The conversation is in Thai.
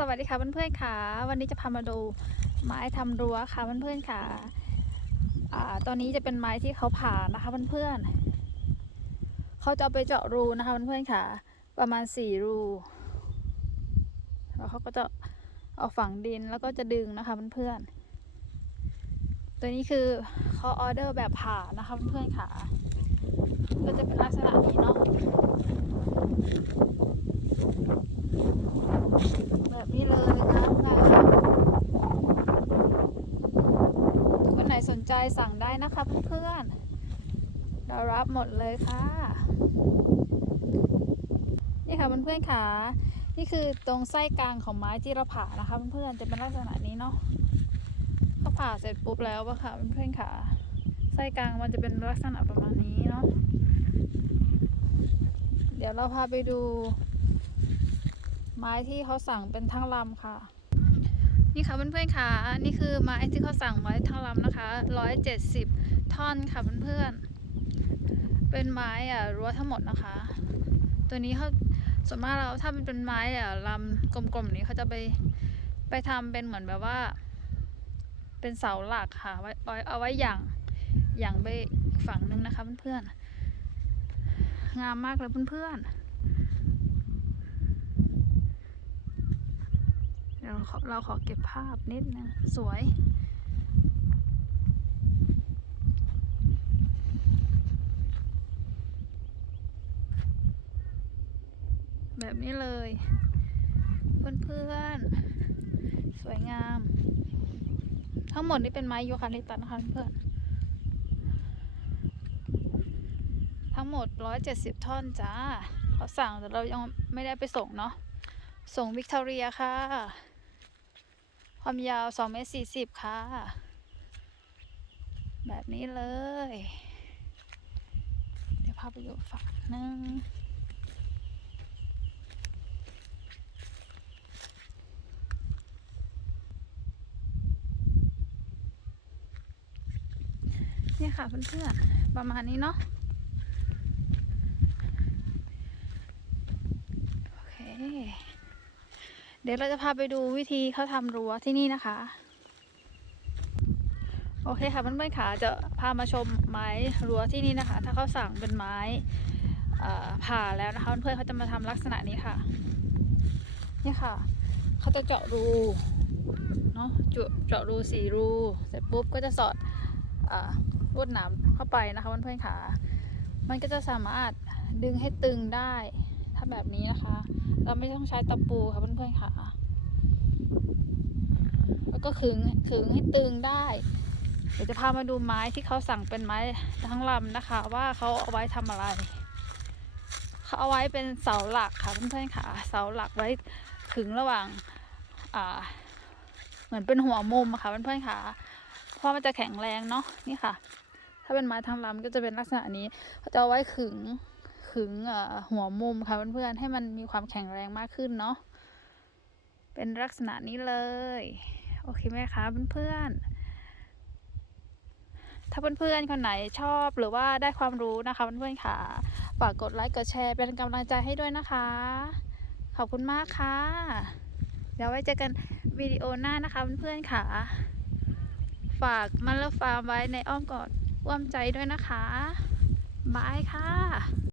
สวัสดีค่ะเพื่อนๆค่ะ วันนี้จะพามาดูไม้ทำรั้วค่ะเพื่อนๆค่ะอ่าตอนนี้จะเป็นไม้ที่เขาผ่านะคะเพื่อนๆเขาจะเอาไปเจาะรูนะคะเพื่อนๆค่ะ ประมาณสี่รูแล้วเขาก็จะเอาฝังดินแล้วก็จะดึงนะคะเพื่อนๆตัวนี้คือเขาออเดอร์แบบผ่านะคะเพื่อนๆค่ะ ก็จะเป็นลักษณะนี้เนาะ แบบนี้เลยนะคะคนไหนสน ใจสั่งได้นะคะเพื่อนๆเรารับหมดเลยค่ะ นี่ค่ะเพื่อนๆค่ะ นี่คือตรงไส้กลางของไม้ที่เราผ่านะคะ เพื่อนๆจะเป็นลักษณะนี้เนาะก็ผ่าเสร็จปุ๊บแล้วอะค่ะเพื่อนๆค่ะ ไส้กลางมันจะเป็นลักษณะประมาณนี้เนาะเดี๋ยวเราพาไปดู ไม้ที่เขาสั่งเป็นทั้งลำค่ะ นี่ค่ะเพื่อนๆค่ะนี่คือไม้ที่เขาสั่งไว้ทั้งลำนะคะร้อยเจ็ดสิบท่อนค่ะเพื่อนๆเป็นไม้อะรั้วทั้งหมดนะคะ ตัวนี้เขาส่วนมากเราถ้ามันเป็นไม้อะลำกลมๆนี้เขาจะไปไปทำเป็นเหมือนแบบว่า เป็นเสาหลักค่ะไว้เอาไว้อย่างอย่างไปฝั่งนึงนะคะเพื่อนๆงามมากเลยเพื่อนๆ เดี๋ยวเราขอเก็บภาพนิดนึงสวย แบบนี้เลย เพื่อนๆ สวยงาม ทั้งหมดนี่เป็นไม้ยูคาลิปตัสนะคะเพื่อนทั้งหมด 170 ท่อนจ้าเขาสั่งแต่เรายังไม่ได้ไปส่งเนาะส่งวิกตอเรียค่ะ ความยาว2เมตร40ค่ะ แบบนี้เลย เดี๋ยวพาไปดูฝั่งนึงเนี่ยค่ะเพื่อนๆประมาณนี้เนาะ โอเค เดี๋ยวเราจะพาไปดูวิธีเขาทำรั้วที่นี่นะคะ โอเคค่ะเพื่อนๆค่ะจะพามาชมไม้รั้วที่นี่นะคะ ถ้าเขาสั่งเป็นไม้ผ่าแล้วนะคะเพื่อนๆเขาจะมาทำลักษณะนี้ค่ะ นี่ค่ะเขาจะเจาะรูเนาะเจาะเจาะรูสี่รู เสร็จปุ๊บก็จะสอดอ่าลวดหนามเข้าไปนะคะเพื่อนๆค่ะ มันก็จะสามารถดึงให้ตึงได้ถ้าแบบนี้นะคะ เราไม่ต้องใช้ตะปูค่ะเพื่อนๆค่ะ แล้วก็ขึงขึงให้ตึงได้ เดี๋ยวจะพามาดูไม้ที่เขาสั่งเป็นไม้ทั้งลำนะคะ ว่าเขาเอาไว้ทำอะไร เขาเอาไว้เป็นเสาหลักค่ะเพื่อนๆค่ะ เสาหลักไว้ขึงระหว่าง อ่า เหมือนเป็นหัวมุมค่ะเพื่อนๆค่ะเพราะมันจะแข็งแรงเนาะนี่ค่ะ ถ้าเป็นไม้ทั้งลำก็จะเป็นลักษณะนี้เขาจะเอาไว้ขึง ขึงหัวมุมค่ะเพื่อนๆให้มันมีความแข็งแรงมากขึ้นเนาะเป็นลักษณะนี้เลย โอเคไหมคะเพื่อนๆถ้าเพื่อนๆคนไหนชอบหรือว่าได้ความรู้นะคะเพื่อนๆค่ะฝากกดไลค์กดแชร์เป็นกำลังใจให้ด้วยนะคะ ขอบคุณมากค่ะ เดี๋ยวไว้เจอกันวิดีโอหน้านะคะเพื่อนๆค่ะ ฝากมันละฟาร์มไว้ในอ้อมกอดร่วมใจด้วยนะคะบายค่ะ